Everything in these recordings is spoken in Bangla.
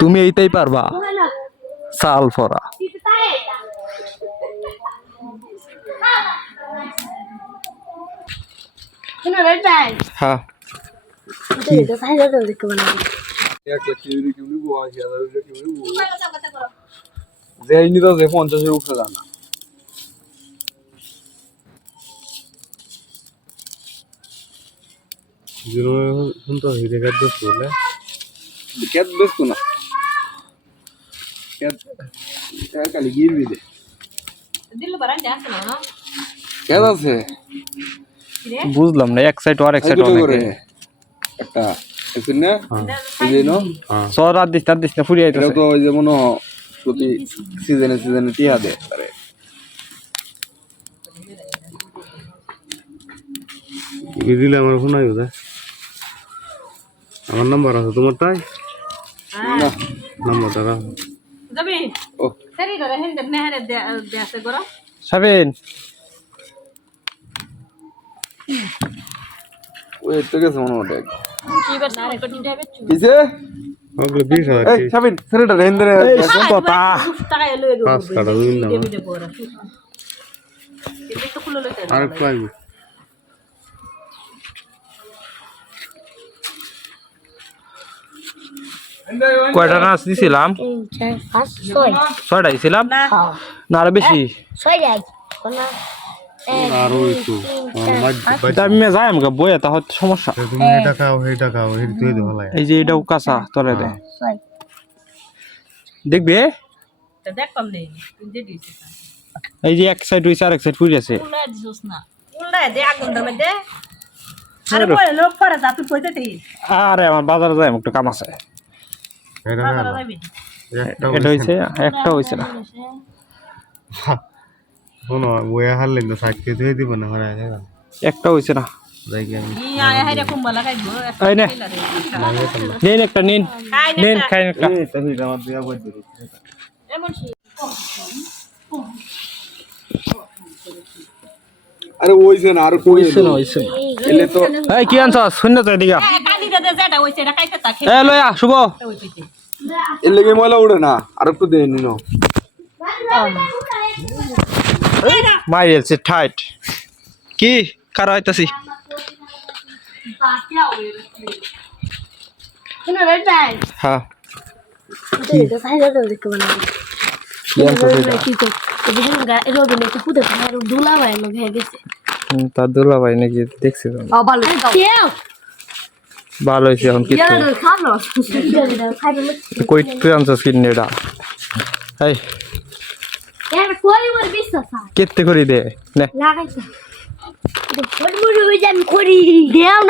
তুমি এইটাই পারবা সাল ফরা হ্যাঁ যাইনি তো 50-এর উপরে জানা तो हीरे का दोस्त बोले क्या दोस्त ना क्या क्या कल गिर भी दे दिल भरा जाते ना क्या আছে বুঝলাম না এক সাইড আর এক সাইড অনেক একটা এসিন না এই নো সরাত দিস না ফুরি এটা আইতাছে তো ওই যে মনে প্রতি সিজনে টিয়া দেয় আরে দিলে আমার ফোন আইও দা আমার নাম্বার আছে তোমার তাই না নাম্বারটা রাখ যাবি ও সরি রে হেন দে মেহরে দেছে গরো সাবেন ওই তো গেছে মনে ওটা কি বার না কটি যাবে কিসে ওগুলো 20,000 এই সাবিন সেটা রেন্দ্রে কথা টাকা এলো এগো পাঁচ কাটা দিন না দেবে পড়া এটা তো খুলে লইতে আর পাইবো কয়টা নাচ দিছিলাম 6টা দিছিলাম না আরো বেশি আর ওই তো আমি যাই আমাকে বইয়া তা হয়তো সমস্যা তুমি এটা খাও হেডি তুই দে ভালো এই যে এটাও কাঁচা তলে দেয় দেখবে তো দেখ কম নেই তুই দে দিছিস এই যে এক সাইড হইছে আর এক সাইড ফুরি আছে উল্লা দিছস না উল্লা দে আগুন দমে দে আরে বলে লোক পড়া যা তুই কইতে তুই আরে আমার বাজারে যাই একটু কাম আছে এটা বাজারে যাবি এটা হইছে একটা হইছে না শোনো ওই হারলেন তো সাইড কে ধুয়ে দিব না ঘরে আয় একটা হইছে না যাই গিয়ে আমি ই আয় হাইরে কুম্বালা খাইবো এই নে নিন একটা নিন নিন খাই একটা এই তাহলে আমার দিয়া বই দিবি এমন কি আরে ওইছে না আর হইছে না হইছে না এলে তো এই কি আনছস শূন্য চাই দিগা পানি দে যেটা হইছে এটা খাইতে তা এ লয়া শুভ হইছে এর লেগে ময়লা উড়ে না আর একটু দে নিনো মাইরেলছে টাইট কি কারা হইতাছি হ্যাঁ কি তা দুলা ভাই নাকি দেখছি তো। ভালো হয়েছে এখন কিছু কই তুই আনছস কিনে এটা এই কেতে করি দে নে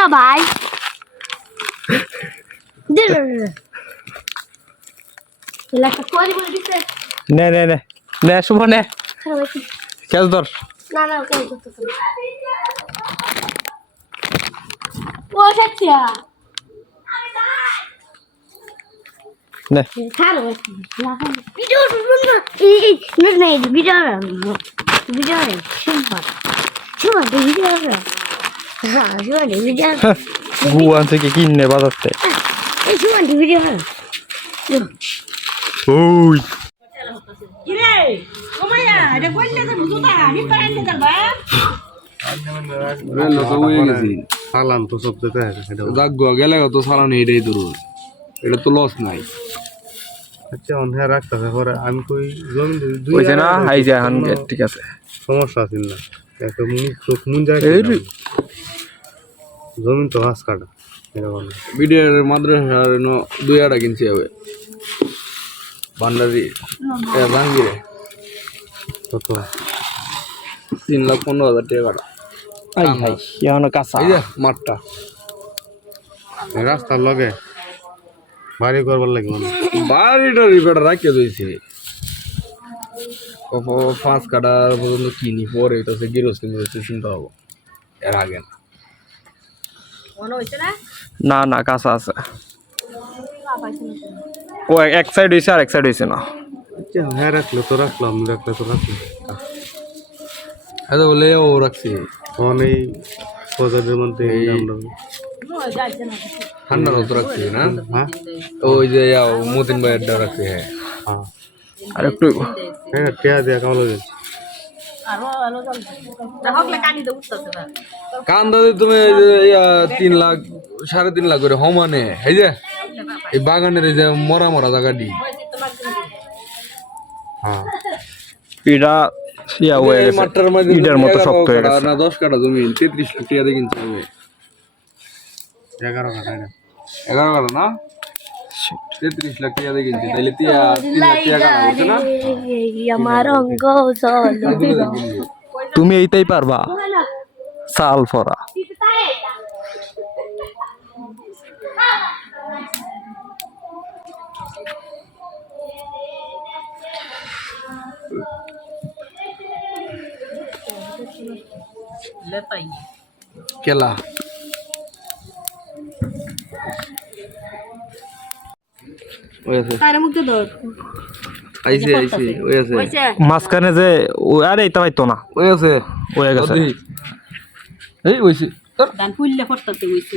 না ভাই নে নে নে নে শুভ নে কেস ধর ও সত্যি নে গু আনছে কি কিনে বাজাতে ওই কিরে ও মাইয়া এটা কইলে যে বুঝুতা নি পাইলে দরবা রে লস হয়ে গেছি সালাম তো সব থেকে এটা যাক গেলে তো সালান এটাই দূর এটা তো লস নাই আচ্ছা অনহে রাখতে পরে আমি কই জমি দুই হইছে না আই যা এখন ঠিক আছে সমস্যা আছিল না একটা মুন যায় জমি তো হাস কাটা এরকম বিডিআর মাদ্রাসার নো 2 আড়া কিনছি হবে বান্দারি ভাঙ্গিরে কত 3,15,000 টাকা কাটা আই হাই এখন কাঁচা এই যে মাঠটা রাস্তার লগে বাড়ি করবার লাগে মানে বাড়িটা রিপেয়ার রাখিয়ে দিয়েছি 5 কাটা পর্যন্ত কিনি পরে তো সে গিরস্তি মিরস্তি চিন্তা হবো এর আগে না মনে হইছে না না না কাঁচা আছে ও এক সাইড হইছে আর এক সাইড হইছে না আচ্ছা হ্যাঁ রাখলো তো রাখলাম রাখলো তো রাখলো এটা বলে ও রাখছি তখন এই পদের মধ্যে এই- আমরা ঠান্ডা মতো রাখতে হবে না হ্যাঁ ওই যে মতিন ভাইয়ের ডা রাখতে হ্যাঁ হ্যাঁ আর একটু হ্যাঁ টিয়া দিয়া কামলা দিন আরো আলো জ্বলছে হকলে কানি দে উঠতেছে না কান দাদি তুমি 3 লাখ 3.5 লাখ করে হমানে এই যে এই বাগানের এই যে মরা মরা জায়গাটি হ্যাঁ পিঠা ইয়া হয়ে এই গেছে মাঠটার মধ্যে ইটার মতো শক্ত হয়ে গেছে না 10 কাঠা জমি 33 লাখ টাকা দিয়ে কিনতে হবে 11 কাটা না 11 কাঠা না 33 লাখ টাকা দিয়ে কিনতে তাইলে 3 লাখ টাকা হচ্ছে না আমার অঙ্গ চলো তুমি এইটাই পারবা চাল ফরা লেতাই কেলা ওই আছে তারে মুখে ধর আইছে ওই আছে কইছে মাঝখানে যে আরে এটা পাইতো না ওই আছে হয়ে গেছে ওদি। এই ওইছে গান ফুললে পড়তাতে হইছে